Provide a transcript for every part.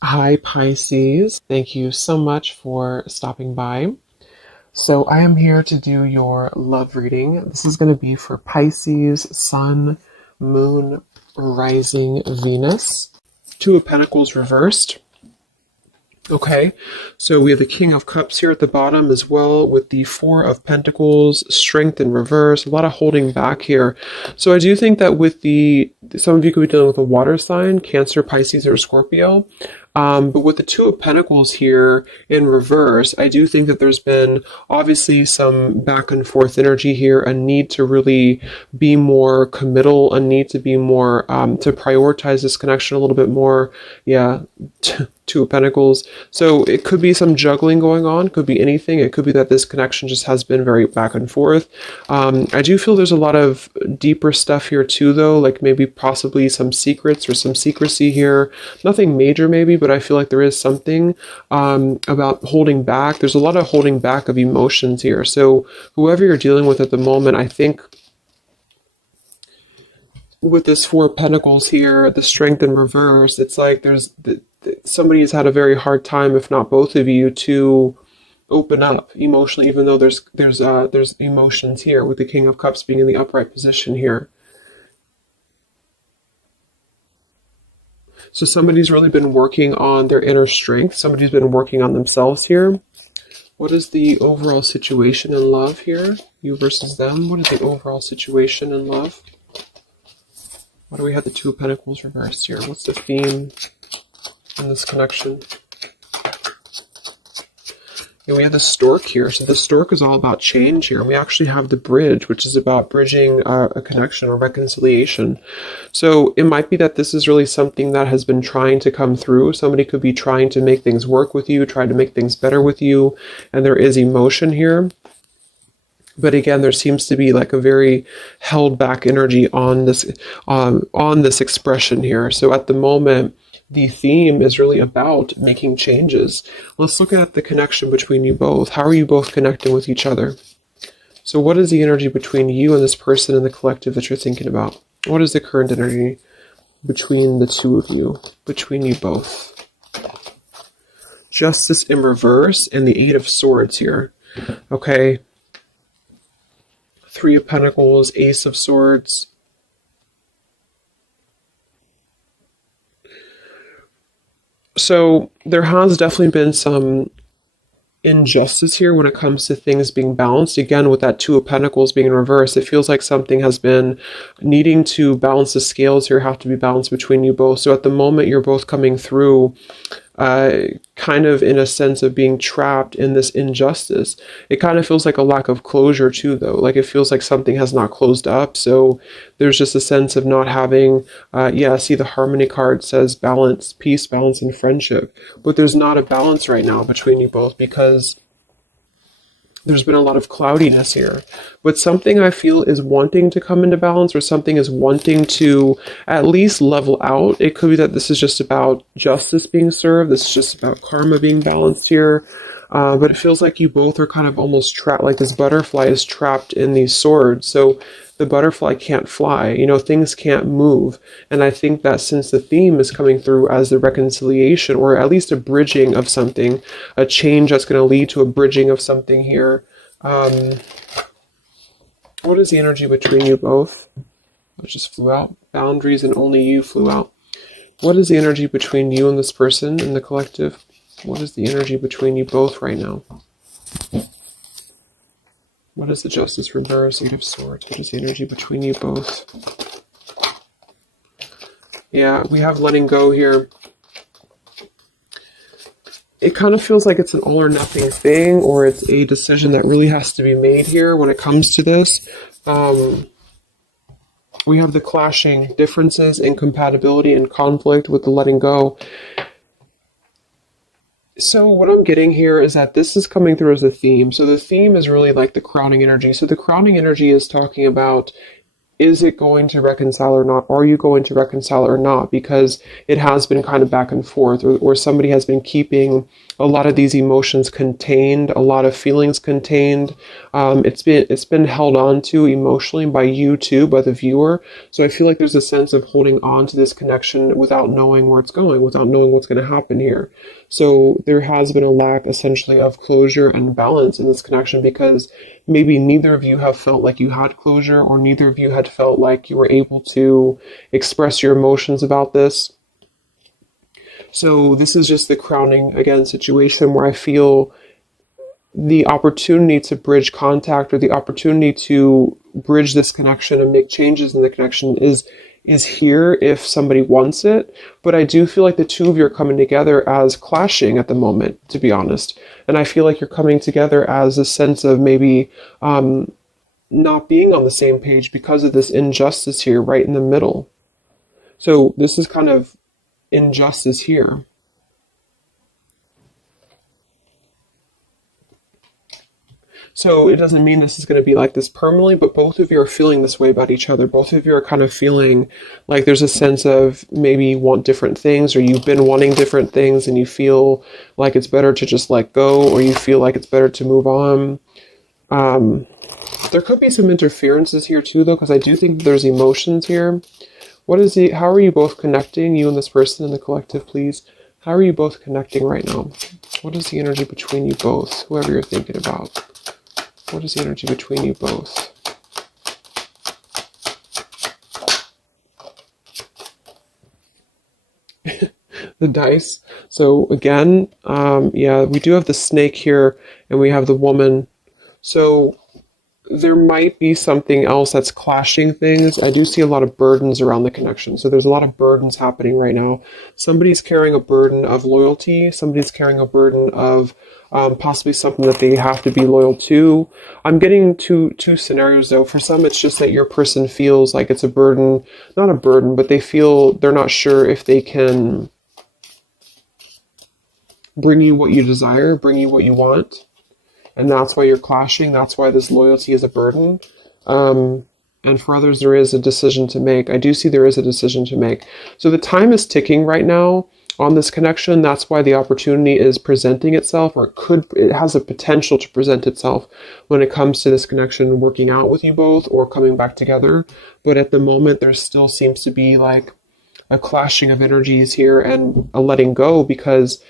Hi, Pisces. Thank you so much for stopping by. So, I am here to do your love reading. This is going to be for Pisces, Sun, Moon, Rising, Venus. Two of Pentacles reversed. Okay, so we have the King of Cups here at the bottom as well with the Four of Pentacles, Strength in reverse, a lot of holding back here. So I do think that with some of you could be dealing with a water sign, Cancer, Pisces, or Scorpio. But with the Two of Pentacles here in reverse, I do think that there's been obviously some back and forth energy here, a need to really be more committal, a need to be more, to prioritize this connection a little bit more. Yeah, Two of Pentacles. So it could be some juggling going on, could be anything. It could be that this connection just has been very back and forth. I do feel there's a lot of deeper stuff here too, though, like maybe possibly some secrets or some secrecy here. Nothing major maybe, but I feel like there is something about holding back. There's a lot of holding back of emotions here. So whoever you're dealing with at the moment, I think with this Four of Pentacles here, the Strength in reverse, it's like somebody has had a very hard time, if not both of you, to open up emotionally, even though there's emotions here with the King of Cups being in the upright position here. So somebody's really been working on their inner strength. Somebody's been working on themselves here. What is the overall situation in love here? You versus them. What is the overall situation in love? Why do we have the Two of Pentacles reversed here? What's the theme in this connection? And we have the Stork here. So the Stork is all about change here. We actually have the Bridge, which is about bridging a connection or reconciliation. So it might be that this is really something that has been trying to come through. Somebody could be trying to make things work with you, try to make things better with you. And there is emotion here. But again, there seems to be like a very held back energy on this expression here. So at the moment, the theme is really about making changes. Let's look at the connection between you both. How are you both connecting with each other? So what is the energy between you and this person in the collective that you're thinking about? What is the current energy between the two of you, between you both? Justice in reverse and the Eight of Swords here. Okay. Three of Pentacles, Ace of Swords. So there has definitely been some injustice here when it comes to things being balanced. Again, with that Two of Pentacles being in reverse, it feels like something has been needing to balance. The scales here have to be balanced between you both. So at the moment, you're both coming through kind of in a sense of being trapped in this injustice. It kind of feels like a lack of closure too, though. Like it feels like something has not closed up. So there's just a sense of not having, see the Harmony card says balance, peace, balance, and friendship. But there's not a balance right now between you both because there's been a lot of cloudiness here, but something I feel is wanting to come into balance, or something is wanting to at least level out. It could be that this is just about justice being served. This is just about karma being balanced here. But it feels like you both are kind of almost trapped, like this butterfly is trapped in these swords. So the butterfly can't fly, things can't move. And I think that since the theme is coming through as the reconciliation, or at least a bridging of something, a change that's going to lead to a bridging of something here. What is the energy between you both? It just flew out. Boundaries and only you flew out. What is the energy between you and this person in the collective? What is the energy between you both right now? What is the Justice reverse? Eight of Swords. What is the energy between you both? Yeah, we have letting go here. It kind of feels like it's an all or nothing thing, or it's a decision that really has to be made here when it comes to this. We have the clashing differences, incompatibility, and conflict with the letting go. So what I'm getting here is that this is coming through as a theme. So the theme is really like the crowning energy. So the crowning energy is talking about is it going to reconcile or not? Are you going to reconcile or not? Because it has been kind of back and forth, or somebody has been keeping a lot of these emotions contained, a lot of feelings contained. It's been held on to emotionally by you too, by the viewer. So I feel like there's a sense of holding on to this connection without knowing where it's going, without knowing what's going to happen here. So there has been a lack essentially of closure and balance in this connection, because maybe neither of you have felt like you had closure, or neither of you had felt like you were able to express your emotions about this. So this is just the crowning, again, situation where I feel the opportunity to bridge contact, or the opportunity to bridge this connection and make changes in the connection is here if somebody wants it. But I do feel like the two of you are coming together as clashing at the moment, to be honest. And I feel like you're coming together as a sense of maybe not being on the same page because of this injustice here right in the middle. So this is kind of injustice here. So it doesn't mean this is going to be like this permanently, but both of you are feeling this way about each other. Both of you are kind of feeling like there's a sense of maybe you want different things, or you've been wanting different things and you feel like it's better to just let go, or you feel like it's better to move on. There could be some interferences here too, though, because I do think there's emotions here. How are you both connecting, you and this person in the collective, please? How are you both connecting right now? What is the energy between you both, whoever you're thinking about? What is the energy between you both? The dice. So again, yeah, we do have the snake here, and we have the woman. So there might be something else that's clashing things. I do see a lot of burdens around the connection. So there's a lot of burdens happening right now. Somebody's carrying a burden of loyalty. Somebody's carrying a burden of possibly something that they have to be loyal to. I'm getting two scenarios though. For some, it's just that your person feels like it's a burden, not a burden, but they feel they're not sure if they can bring you what you desire, bring you what you want. And that's why you're clashing. That's why this loyalty is a burden. And for others, there is a decision to make. I do see there is a decision to make. So the time is ticking right now on this connection. That's why the opportunity is presenting itself, or it has a potential to present itself when it comes to this connection working out with you both or coming back together. But at the moment, there still seems to be like a clashing of energies here and a letting go, because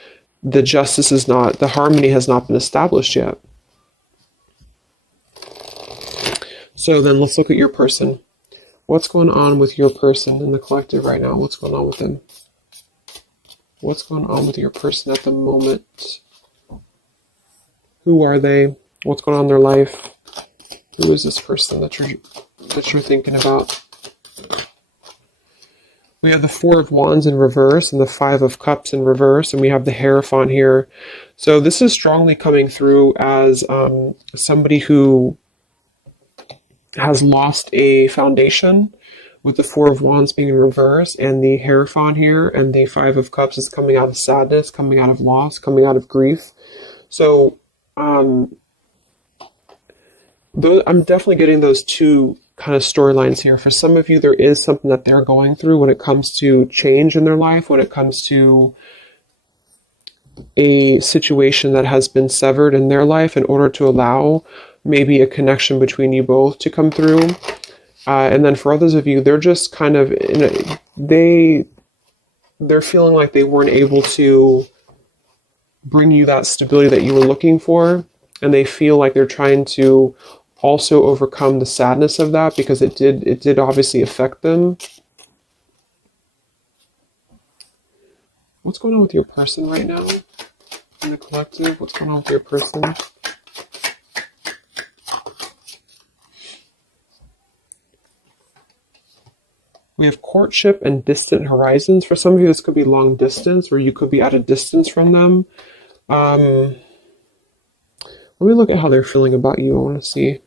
the harmony has not been established yet. So then let's look at your person. What's going on with your person in the collective right now? What's going on with them? What's going on with your person at the moment? Who are they? What's going on in their life? Who is this person that you're thinking about? We have the Four of Wands in reverse and the Five of Cups in reverse, and we have the Hierophant here. So this is strongly coming through as somebody who has lost a foundation, with the Four of Wands being in reverse, and the Hierophant here, and the Five of Cups is coming out of sadness, coming out of loss, coming out of grief. So I'm definitely getting those two kind of storylines here. For some of you, there is something that they're going through when it comes to change in their life, when it comes to a situation that has been severed in their life in order to allow maybe a connection between you both to come through. And then for others of you, they're just kind of they're feeling like they weren't able to bring you that stability that you were looking for, and they feel like they're trying to also overcome the sadness of that, because it did obviously affect them. What's going on with your person right now in the collective? What's going on with your person? We have courtship and distant horizons. For some of you, this could be long distance, or you could be at a distance from them. Let me look at how they're feeling about you. I want to see.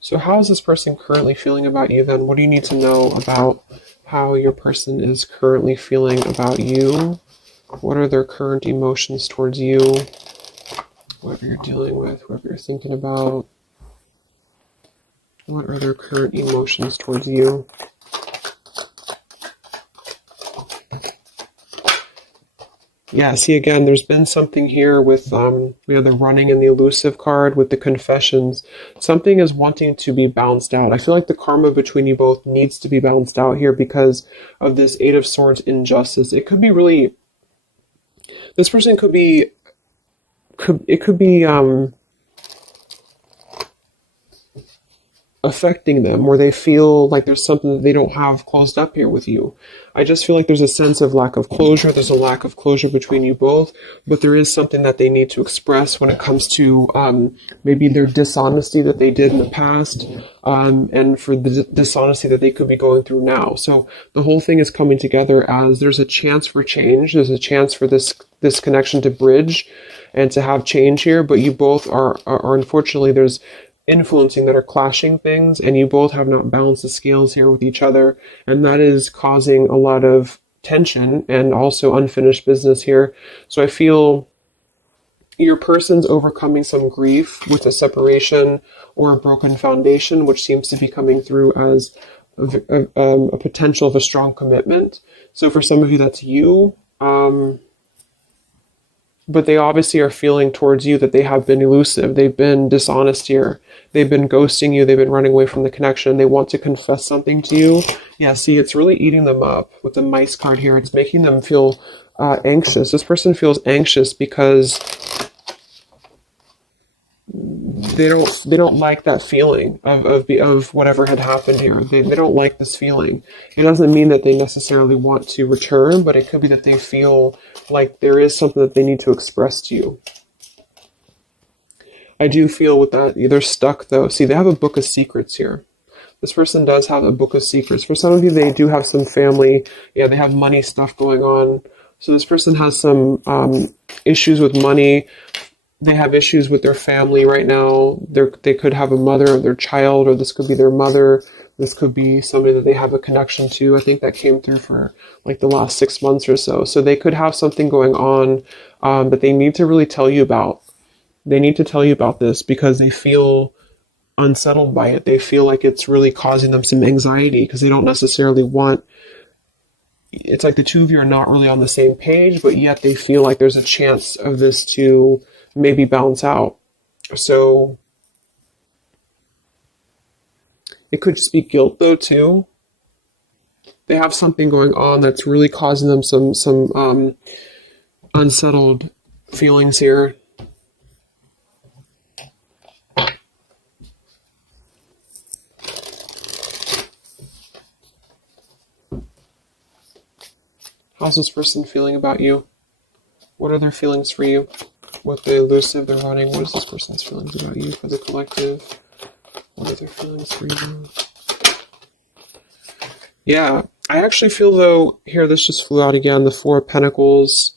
So how is this person currently feeling about you then? What do you need to know about how your person is currently feeling about you? What are their current emotions towards you? Whoever you're dealing with, whoever you're thinking about. What are their current emotions towards you? Yeah, see, again, there's been something here with, we have the running and the elusive card with the confessions. Something is wanting to be balanced out. I feel like the karma between you both needs to be balanced out here because of this Eight of Swords injustice. It could be really, this person could be, it could be, affecting them, where they feel like there's something that they don't have closed up here with you. I just feel like there's a sense of lack of closure. There's a lack of closure between you both, but there is something that they need to express when it comes to maybe their dishonesty that they did in the past, and for the dishonesty that they could be going through now. So the whole thing is coming together as there's a chance for change. There's a chance for this connection to bridge and to have change here, but you both are unfortunately, there's influencing that are clashing things, and you both have not balanced the scales here with each other, and that is causing a lot of tension and also unfinished business here. So I feel your person's overcoming some grief with a separation or a broken foundation, which seems to be coming through as a potential of a strong commitment. So for some of you, that's you. But they obviously are feeling towards you that they have been elusive. They've been dishonest here. They've been ghosting you. They've been running away from the connection. They want to confess something to you. Yeah, see, it's really eating them up with the mice card here. It's making them feel anxious. This person feels anxious because they don't like that feeling of whatever had happened here. They don't like this feeling. It doesn't mean that they necessarily want to return, but it could be that they feel like there is something that they need to express to you. I do feel with that, they're stuck though. See, they have a book of secrets here. This person does have a book of secrets. For some of you, they do have some family. Yeah, they have money stuff going on. So this person has some issues with money. They have issues with their family right now. They could have a mother of their child, or this could be their mother. This could be somebody that they have a connection to. I think that came through for like the last 6 months or so. So they could have something going on that they need to really tell you about. They need to tell you about this because they feel unsettled by it. They feel like it's really causing them some anxiety because they don't necessarily want, it's like the two of you are not really on the same page, but yet they feel like there's a chance of this to maybe balance out. So it could just be guilt though too. They have something going on that's really causing them some unsettled feelings here. How's this person feeling about you? What are their feelings for you? With the elusive, they're running. What is this person's feelings about you for the collective? What are their feelings for you? Yeah, I actually feel though, here, this just flew out again, the Four of Pentacles.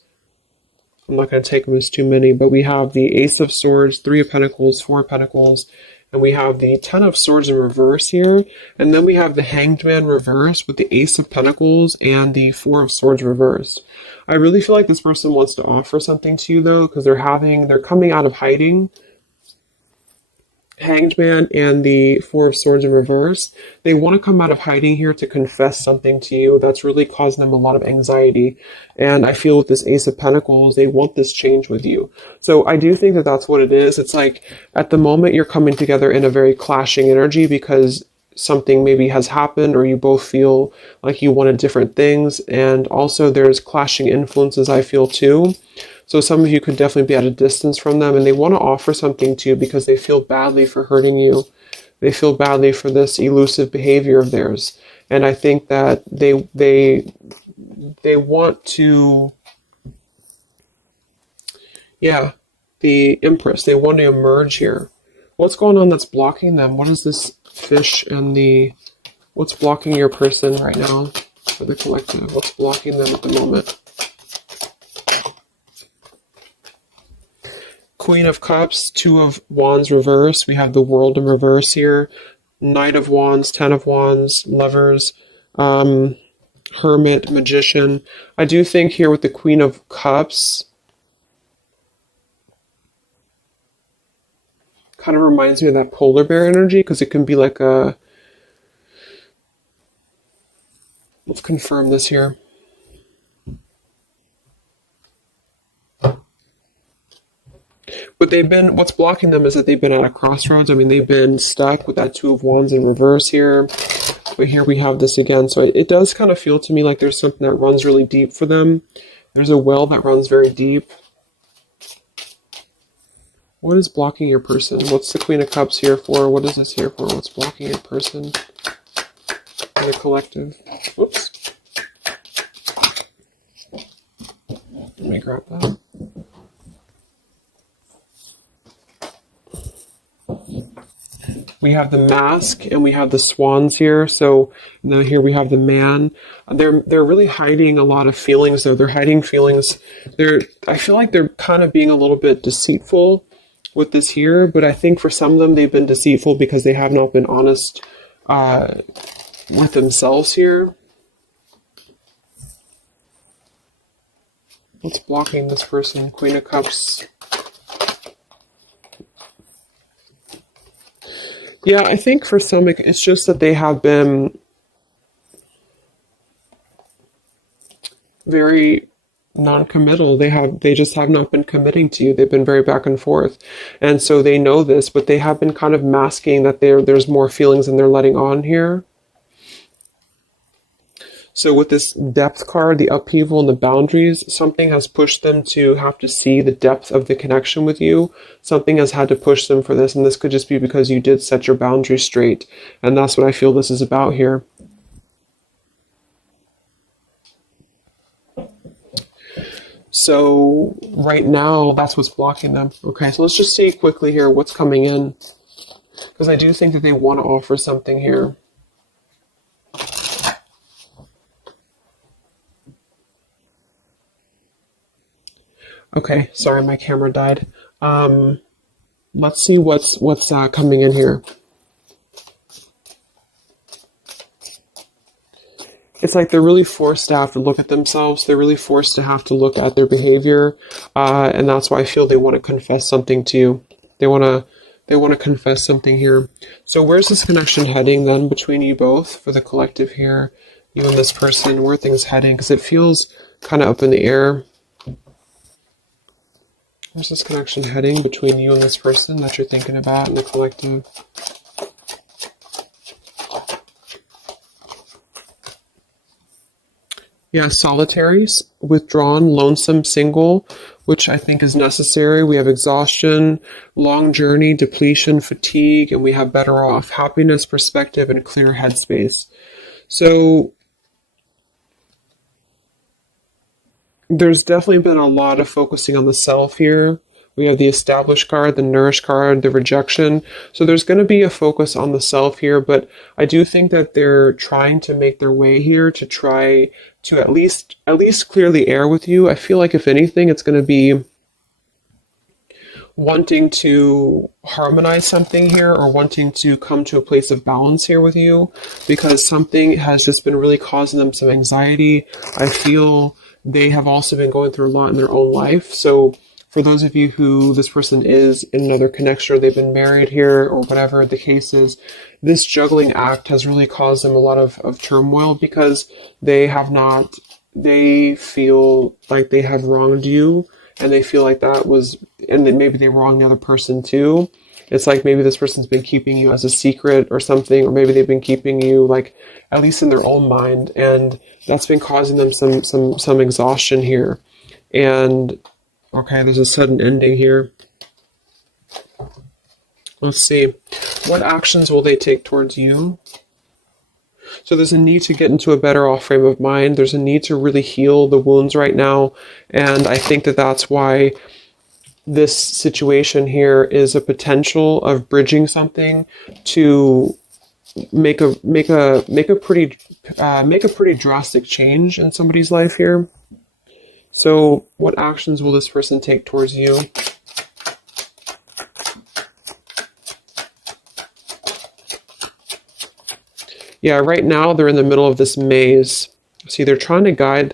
I'm not going to take them as too many, but we have the Ace of Swords, Three of Pentacles, Four of Pentacles, and we have the Ten of Swords in reverse here. And then we have the Hanged Man reversed with the Ace of Pentacles and the Four of Swords reversed. I really feel like this person wants to offer something to you though, because they're coming out of hiding. Hanged Man and the Four of Swords in reverse. They want to come out of hiding here to confess something to you that's really causing them a lot of anxiety. And I feel with this Ace of Pentacles, they want this change with you. So I do think that that's what it is. It's like at the moment you're coming together in a very clashing energy because something maybe has happened or you both feel like you wanted different things. And also there's clashing influences, I feel too. So some of you could definitely be at a distance from them and they want to offer something to you because they feel badly for hurting you. They feel badly for this elusive behavior of theirs. And I think that they want to, yeah, the Empress, they want to emerge here. What's going on that's blocking them? What is this fish and what's blocking your person right now for the collective? What's blocking them at the moment? Queen of Cups, Two of Wands reverse. We have the World in reverse here. Knight of Wands, Ten of Wands, Lovers, Hermit, Magician. I do think here with the Queen of Cups, kind of reminds me of that polar bear energy, because it can be like a, let's confirm this here. But they've been, what's blocking them is that they've been at a crossroads. I mean, they've been stuck with that Two of Wands in reverse here. But here we have this again. So it does kind of feel to me like there's something that runs really deep for them. There's a well that runs very deep. What is blocking your person? What's the Queen of Cups here for? What is this here for? What's blocking your person? In the collective. Whoops. Let me grab that. We have the Mask and we have the Swans here. So now here we have the Man. They're really hiding a lot of feelings though. They're hiding feelings. I feel like they're kind of being a little bit deceitful with this here, but I think for some of them they've been deceitful because they have not been honest with themselves here. What's blocking this person? Queen of Cups. Yeah, I think for some, it's just that they have been very non-committal. They just have not been committing to you. They've been very back and forth. And so they know this, but they have been kind of masking that there's more feelings than they're letting on here. So with this Depth card, the upheaval and the boundaries, something has pushed them to have to see the depth of the connection with you. Something has had to push them for this, and this could just be because you did set your boundaries straight. And that's what I feel this is about here. So right now, that's what's blocking them. Okay, so let's just see quickly here what's coming in. Because I do think that they want to offer something here. Okay, sorry, my camera died. Let's see what's coming in here. It's like they're really forced to have to look at themselves. They're really forced to have to look at their behavior, and that's why I feel they want to confess something to you. They want to confess something here. So where's this connection heading then between you both for the collective here, you and this person? Where are things heading? Because it feels kind of up in the air. Where's this connection heading between you and this person that you're thinking about in the collective? Yeah, solitary, withdrawn, lonesome, single, which I think is necessary. We have exhaustion, long journey, depletion, fatigue, and we have better off, happiness, perspective, and clear headspace. So there's definitely been a lot of focusing on the self here. We have the established card, the nourished card, the rejection. So there's going to be a focus on the self here, but I do think that they're trying to make their way here to try to at least clear the air with you. I feel like if anything, it's going to be wanting to harmonize something here or wanting to come to a place of balance here with you, because something has just been really causing them some anxiety. I feel they have also been going through a lot in their own life. So for those of you who this person is in another connection, or they've been married here, or whatever the case is, this juggling act has really caused them a lot of turmoil, because they feel like they have wronged you, and they feel like that was, and then maybe they wronged the other person too. It's like maybe this person's been keeping you as a secret or something, or maybe they've been keeping you, like, at least in their own mind, and that's been causing them some exhaustion here. And okay, there's a sudden ending here. Let's see. What actions will they take towards you? So there's a need to get into a better off frame of mind. There's a need to really heal the wounds right now, and I think that that's why this situation here is a potential of bridging something to make a pretty drastic change in somebody's life here. So what actions will this person take towards you? Yeah, right now they're in the middle of this maze. See, they're trying to guide.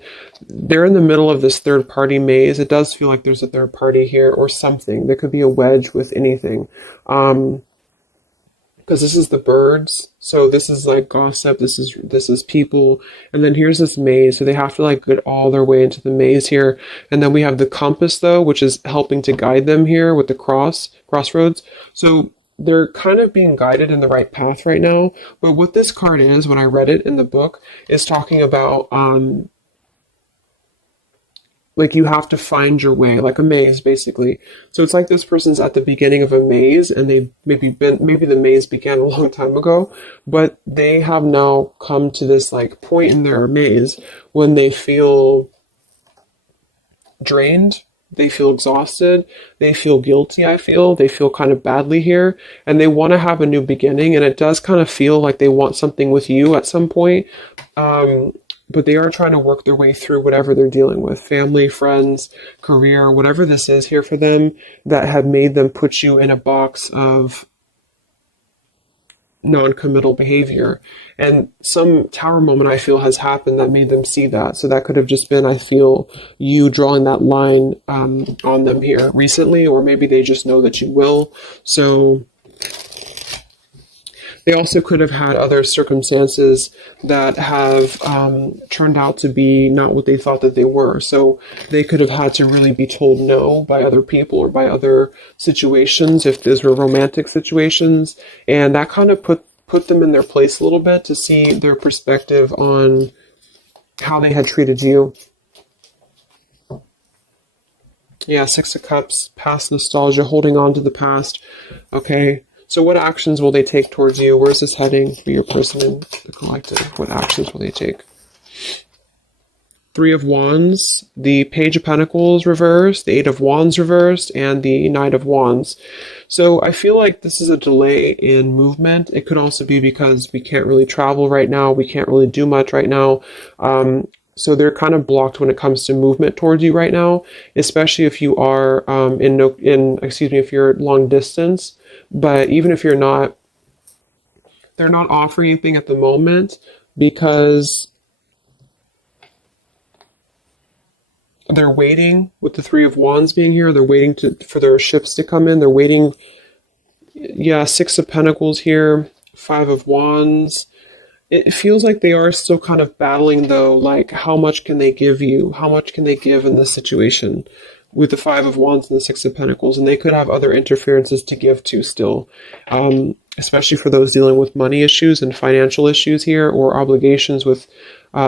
they're in the middle of this third party maze. It does feel like there's a third party here or something. There could be a wedge with anything. Because this is the birds, so this is like gossip, this is people, and then here's this maze, so they have to like get all their way into the maze here. And then we have the compass though, which is helping to guide them here with the crossroads. So they're kind of being guided in the right path right now. But what this card is, when I read it in the book, is talking about like you have to find your way, like a maze basically. So it's like this person's at the beginning of a maze, and maybe the maze began a long time ago, but they have now come to this like point in their maze when they feel drained, they feel exhausted, they feel guilty, they feel kind of badly here, and they want to have a new beginning. And it does kind of feel like they want something with you at some point. But they are trying to work their way through whatever they're dealing with, family, friends, career, whatever this is here for them that have made them put you in a box of non-committal behavior. And some tower moment I feel has happened that made them see that. So that could have just been, I feel, you drawing that line on them here recently, or maybe they just know that you will. So they also could have had other circumstances that have turned out to be not what they thought that they were. So they could have had to really be told no by other people or by other situations, if those were romantic situations. And that kind of put them in their place a little bit to see their perspective on how they had treated you. Yeah, Six of Cups, past nostalgia, holding on to the past. Okay. So what actions will they take towards you? Where's this heading for your person in the collective? What actions will they take? Three of Wands, the Page of Pentacles reversed, the Eight of Wands reversed, and the Knight of Wands. So I feel like this is a delay in movement. It could also be because we can't really travel right now. We can't really do much right now. So they're kind of blocked when it comes to movement towards you right now, especially if you are if you're long distance. But even if you're not, they're not offering anything at the moment because they're waiting with the Three of Wands being here. They're waiting for their ships to come in. They're waiting. Yeah, Six of Pentacles here, Five of Wands. It feels like they are still kind of battling though, like how much can they give you? How much can they give in this situation? With the Five of Wands and the Six of Pentacles, and they could have other interferences to give to still, especially for those dealing with money issues and financial issues here, or obligations with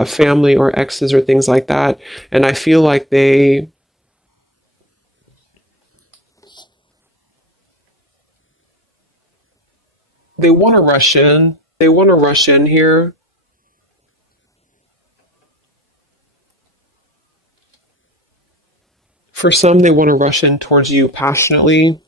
family or exes or things like that. And I feel like they want to rush in. They want to rush in here. For some, they want to rush in towards you passionately.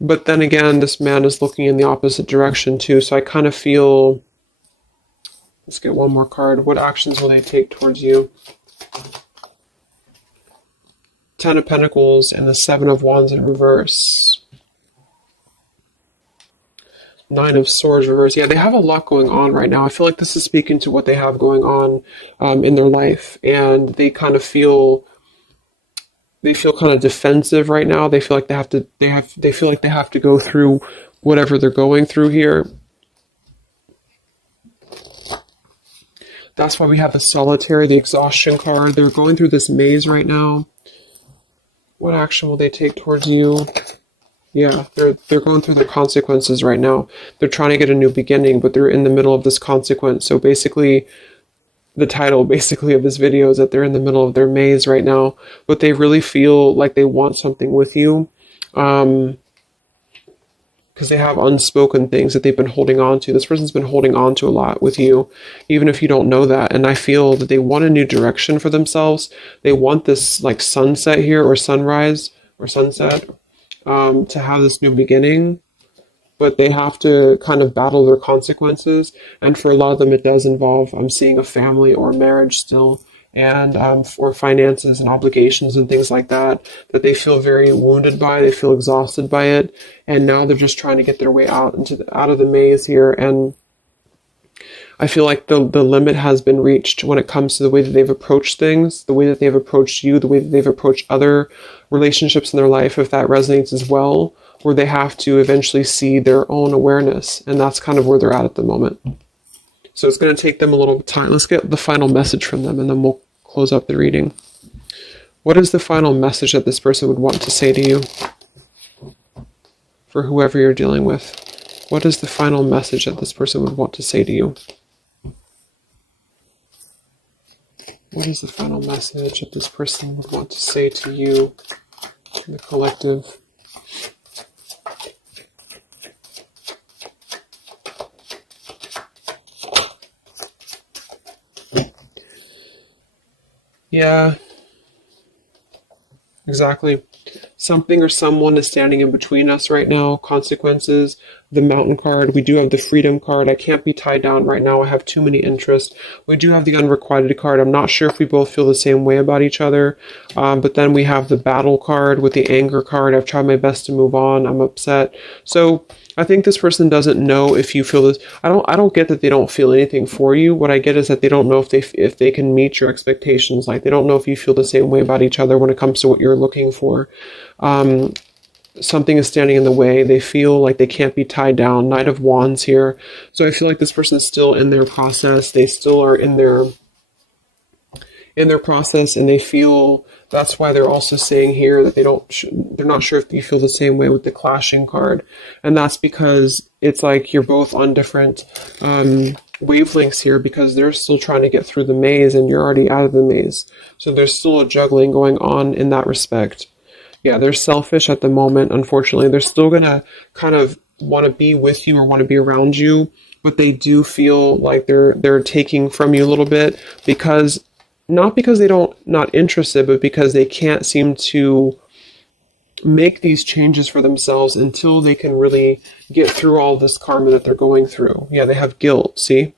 But then again, this man is looking in the opposite direction too. So I kind of feel, let's get one more card. What actions will they take towards you? Ten of Pentacles and the Seven of Wands in reverse. Nine of Swords reverse. Yeah, they have a lot going on right now. I feel like this is speaking to what they have going on in their life, and they kind of feel kind of defensive right now. They feel like they feel like they have to go through whatever they're going through here. That's why we have the Solitary, the exhaustion card. They're going through this maze right now. What action will they take towards you? Yeah, they're going through their consequences right now. They're trying to get a new beginning, but they're in the middle of this consequence. So basically, the title basically of this video is that they're in the middle of their maze right now, but they really feel like they want something with you, because they have unspoken things that they've been holding on to. This person's been holding on to a lot with you, even if you don't know that. And I feel that they want a new direction for themselves. They want this like sunset here, or sunrise, or sunset, to have this new beginning, but they have to kind of battle their consequences. And for a lot of them, it does involve, I'm seeing a family or marriage still. and for finances and obligations and things like that, that they feel very wounded by, they feel exhausted by it, and now they're just trying to get their way out out of the maze here. And I feel like the limit has been reached when it comes to the way that they've approached things, the way that they've approached you, the way that they've approached other relationships in their life, if that resonates as well, where they have to eventually see their own awareness. And that's kind of where they're at the moment. So it's going to take them a little time. Let's get the final message from them, and then we'll close up the reading. What is the final message that this person would want to say to you? For whoever you're dealing with. What is the final message that this person would want to say to you? What is the final message that this person would want to say to you in the collective? Yeah, exactly. Something or someone is standing in between us right now. Consequences. The Mountain card. We do have the Freedom card. I can't be tied down right now. I have too many interests. We do have the Unrequited card. I'm not sure if we both feel the same way about each other. But then we have the Battle card with the Anger card. I've tried my best to move on. I'm upset. So I think this person doesn't know if you feel this. I don't get that they don't feel anything for you. What I get is that they don't know if they can meet your expectations. Like, they don't know if you feel the same way about each other when it comes to what you're looking for. Something is standing in the way. They feel like they can't be tied down. Knight of Wands here. So I feel like this person is still in their process. They still are in their process, and they feel that's why they're also saying here that they're not sure if you feel the same way with the Clashing card. And that's because it's like you're both on different wavelengths here, because they're still trying to get through the maze and you're already out of the maze. So there's still a juggling going on in that respect. Yeah, they're selfish at the moment, unfortunately. They're still going to kind of want to be with you or want to be around you, but they do feel like they're taking from you a little bit, because not because they not interested, but because they can't seem to make these changes for themselves until they can really get through all this karma that they're going through. Yeah, they have guilt, see?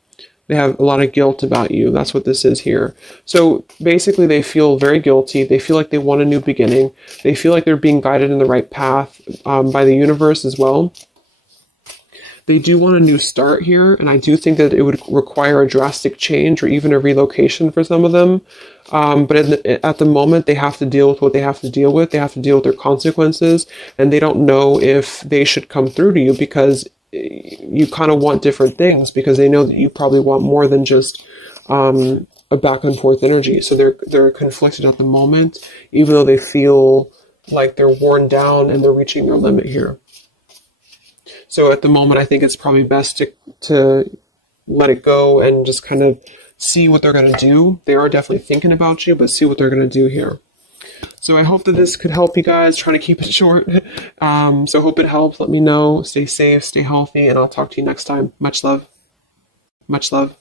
They have a lot of guilt about you. That's what this is here. So basically they feel very guilty. They feel like they want a new beginning. They feel like they're being guided in the right path by the universe as well. They do want a new start here, and I do think that it would require a drastic change or even a relocation for some of them. But at the moment, they have to deal with what they have to deal with. They have to deal with their consequences, and they don't know if they should come through to you, because you kind of want different things, because they know that you probably want more than just a back and forth energy. So they're conflicted at the moment, even though they feel like they're worn down and they're reaching their limit here. So at the moment, I think it's probably best to let it go and just kind of see what they're going to do. They are definitely thinking about you, but see what they're going to do here. So I hope that this could help you guys. Trying to keep it short. So hope it helps. Let me know. Stay safe, stay healthy, and I'll talk to you next time. Much love. Much love.